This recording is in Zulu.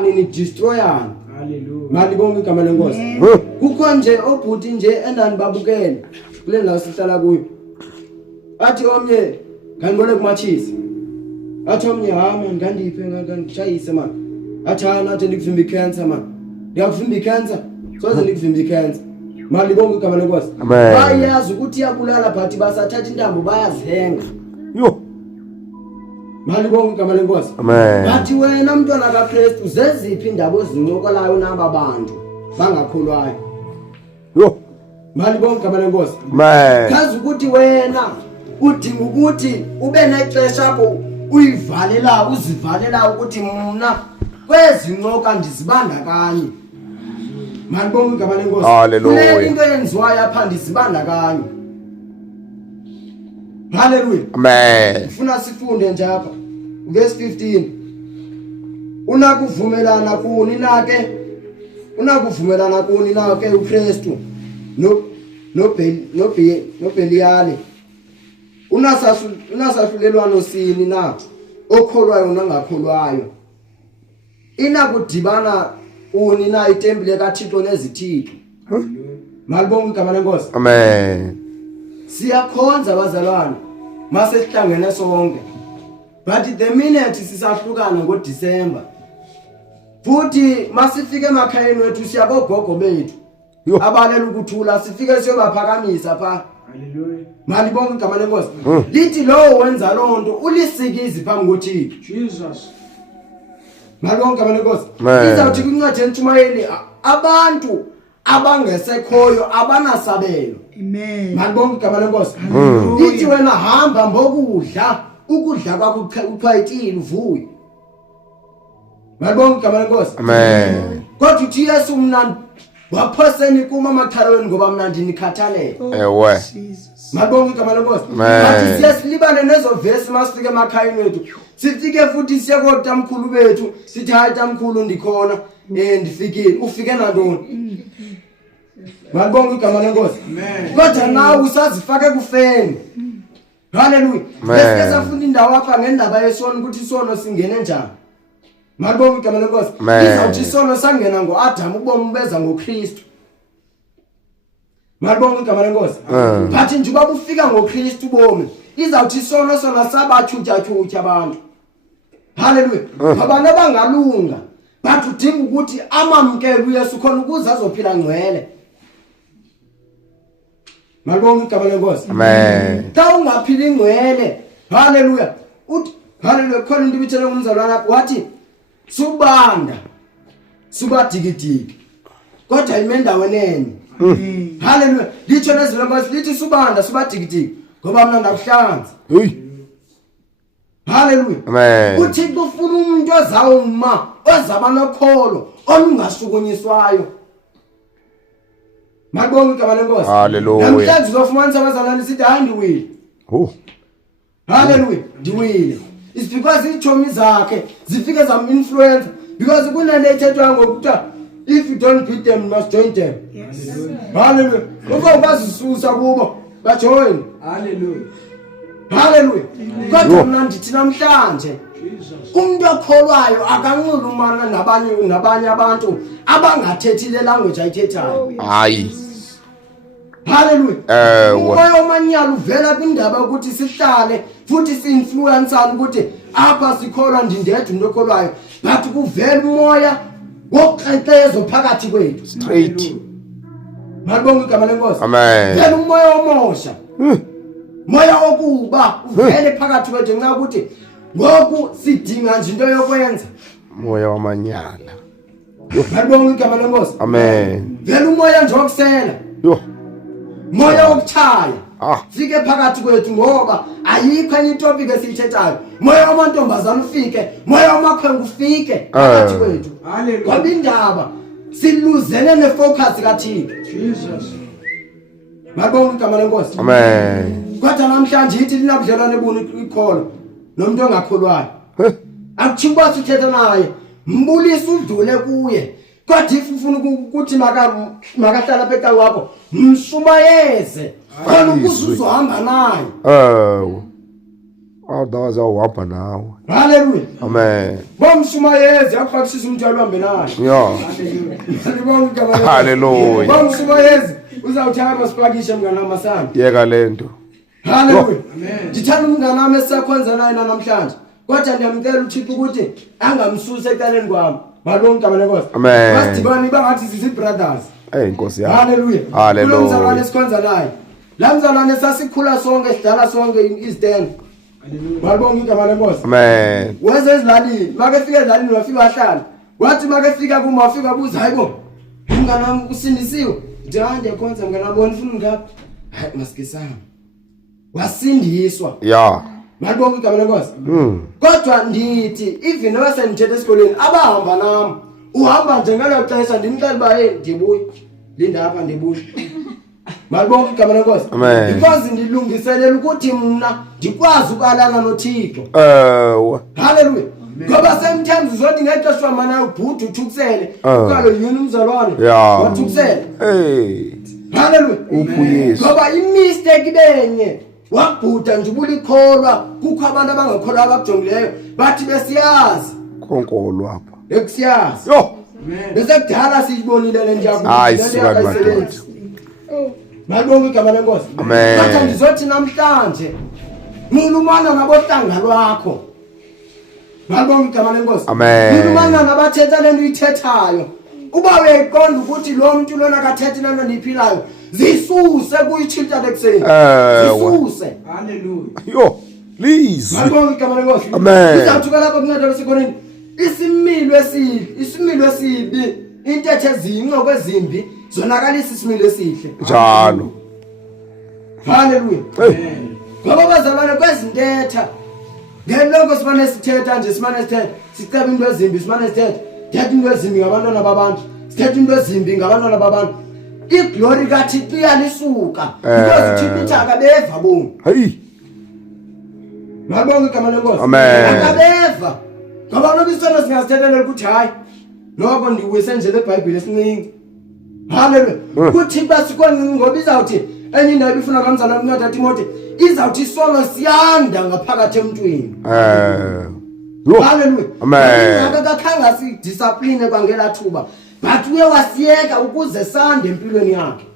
ni destroyer. Hallelujah. Mali bonke igama lenkosi. Kukho nje obhuti nje endani babukele kule ndawo sihlala kuyo. Athi omnye ngangibone kumachisi. Athi omnye man ngandiphe ngangishayise man. Athi nathi ndikuvimba icancer man. Ndiyakuvimba icancer. Soze ndikuvimba icancer. Mali bonke igama lenkosi. Bayazi ukuthi iyabulala but basathatha intambo bayazihenga. Yo. Mali bonke igama lenkosi. Amen. Bathi wena mntwana kaKristu zeziphi indaba ozincokolayo naba bantu bangakholwayo. Yo. Mali bonke igama lenkosi. Amen. Kazi ukuthi wena udinga ukuthi ube nexesha apho uyivalela uzivalela ukuthi mina kwezincoka ndizibandakanye. Mali bonke igama lenkosi. Hallelujah. Into yenziwayo apha ndizibandakanye. Hallelujah. Amen. Ufuna sifunde nje apha. Verse 15. Unakuvumelana kuni na ke? Unakuvumelana kuni na ke uKristu? No Beliali. Unasahlulelwano sini na? Okholwayo nangakholwayo. Inakudibana uni na itembile kaThixo nezithixo. Malibonke igama lenkosi. Amen. Siyakhonza bazalwane mase sihlangene sonke. But the minute sisahlukana ngoDisemba. Futhi masifike emakhayeni wethu siyabogogo bethu. Abalela ukuthula sifike siyobaphakamisa pha. Hallelujah. Malibonke igama lenkosi. Lithi lo wenza lonto ulisikizi phambi koThixo. Jesus. Malibonke igama lenkosi. Amen. Izawuthi kwincwadi yentshumayeli abantu abangesekhoyo abanasabelo. Amen. Malibonke igama lenkosi. Lithi wena hamba mbokudla ukudla kwakho uqhayitile uvuye. Malibonke igama lenkosi. Amen. Kodwa uthi Yesu mnandi waphoseni kuma amathalweni ngoba mnandi nikhathalele. Ewe. Jesus. Malibonke igama lenkosi. Amen. Bathi siyasilibane nezo verse masifike emakhayeni wethu. Sifike futhi siye kotamkhulu bethu sithi hayi tamkhulu ndikhona ndifikile ufike nantoni. Malibonke igama lenkosi. Amen. Kodwa nawe usazifake kufeni. Hallelujah. Bese safunda indawo apha ngendaba yesono ukuthi isono singene njani. Malibonke igama lenkosi. Izawuthi isono sangena ngoAdam ubomi beza ngoKristu. Malibonke igama lenkosi. Bathi nje uba ufika ngoKristu bomi izawuthi isono sona sabathutha abantu. Hallelujah. Abantu abangalunga bathi udinga ukuthi amamkele uYesu khona ukuze azophila ngcwele. Malibonke igama lenkosi. Amen. Xa ungaphili ngcwele. Hallelujah. Uthi hallelujah khona into ibithele umzalwana wathi subanda subadikidiki. Kodwa imendaweni enye. Hallelujah. Litho nezilongozi lithi subanda subadikidiki ngoba mina ndakuhlanza. Hey. Hallelujah. Amen. Uthi kufuna umuntu ozawuma ozaba nokholo olungasukunyiswayo. Malibonke igama lenkosi. Hallelujah. Namhlanje uzofumanisa abazalwane sithi hayi ndiwile. Oh. Hallelujah. Ndiwile. It's because ichomi zakhe zifike zam-influence because kunale ethethwa ngokuthi if you don't beat them you must join them. Yes. Hallelujah. Ukho bazisusa kubo bajoin. Hallelujah. Hallelujah. Kodwa mina ndithi namhlanje Jesus. umuntu okholwayo akanxulumana nabanye abantu abangathethi le language ayithethayo. Hayi. Hallelujah. Umoya omanyala uvela kwindaba ukuthi sihlale futhi si-influenceane ukuthi apha sikholwa ndindedwa umuntu okholwayo but kuvela umoya wokuqeqezo phakathi kwethu. Straight. Malibonke igama lenkosi. Amen. Vela umoya omosha. Moya wokuba uvele phakathi kwethu nxa ukuthi ngoku sidinga nje into yokwenza. Moya wamanyala. Malibonke igama lenkosi. Amen. Vela umoya nje wokusela. Yo. Moya wokuchaya. Ah. Fike phakathi kwethu ngoba ayikho enye topic esiyithethayo. Moya wamantombazana ufike, moya wamakhwenkwe ufike phakathi kwethu. Hallelujah. Ngoba indaba siluzene nefocus kaThixo. Jesus. Malibonke igama lenkosi. Amen. Kodwa namhlanje ithi linabudlelwane buni ikholo nomuntu ongakholwayo. Akuthi uba uthetha naye, mbulisa udlule kuye. Kodwa if ufuna ukuthi makahlala pheca kwakho, mshumayeze. Khona ukuze uzohamba naye. awudawaza uhamba nawe. Hallelujah. Amen. Bomshumayezi akufakishisa umthwalo uhambe naye. Yeah. Hallelujah. Bomshumayezi uzawuthaka masipakishe mngana masana. Yeka lento. Hallelujah. Amen. Ngithanda umngana wami esisakhonza naye namhlanje. Kodwa ngiyamcela uThixo ukuthi angamsusa eceleni kwami. Balonke abane Nkosi. Amen. Basidibani bangathi sisi brothers. Nkosi yami. Hallelujah. Hallelujah. Kulomzalwane esikhonza naye. La mzalwane sasikhula sonke sidala sonke iStand. Balonke igama leNkosi. Amen. Weze ezilalini, make fika ezilalini wafika ahlala. Wathi make fika kuma wafika buza hayibo. Umngana wami usindisiwe. Njanje khonza mngana wami ufuna ngapha. Hayi masikisana. Wasindiswa. Yeah. Balonke igama leNkosi. Kodwa ndithi even wasenithethe esikoleni abahamba nami. Uhamba nje ngalo xesha ndimxela ba hey ndibuye. Linda apha ndibuye. Malibonke igama leNkosi. Amen. Because ndilungiselela ukuthi mina ndikwazi ukalana noThixo. Hallelujah. Ngoba sometimes uzothi ngexeshwa mana ubhuti uthukisele. Ukalo yini umzalwane? Wathukisele. Hallelujah. Uphuyesu. Ngoba imistake benye wabhuda nje ubulikholwa kukho abantu abangakholwa abakujongileyo bathi besiyazi. Khonkolo apha. Ekusiyazi. Yo. Bese kudala siyibonile le njabulo. Hayi suka madoda. Malibonke igama leNkosi. Amen. Manje ndizothi namhlanje ngilumana nabohlanga lwakho. Malibonke igama leNkosi. Amen. Ngilumana nabathetha lento uyithethayo. Uba uyayiqonda ukuthi lo muntu lona akathethi lento niphilayo, zisuse kuyithilta lekuseni. Zisuse. Hallelujah. Yo. Please. Malibonke igama leNkosi. Amen. Uzawuthuka lapha kunceda lesikoreni. Isimilo esibi, intethe ezinqo kwezimbi zonakalisa isimilo esihle. Njalo. Hallelujah. Amen. Ngoba bazalwane kwezintetha ngeloko simane sithetha nje simane sithetha siceba into ezimbi simane sithetha thetha into ezimbi ngabantwana babantu sithetha into ezimbi ngabantwana babantu iglory kaThixo iyalisuka because uThixo uthi akabeva bona. Hayi. Ngabonga igama leNkosi. Amen. Akabeva. Ngoba nobisono singasithethelele ukuthi hayi lokho ndiwise nje leBhayibheli esincinci. Hallelujah. Kuthi basikoni ngoba izawuthi enye indaba ifuna kamzala uncwadi kaTimothi izawuthi isono siyanda ngaphakathi emntwini. Hallelujah. Amen. Akakakhanga si discipline kwangela thuba but uye wasiyeka ukuze sande empilweni yakhe.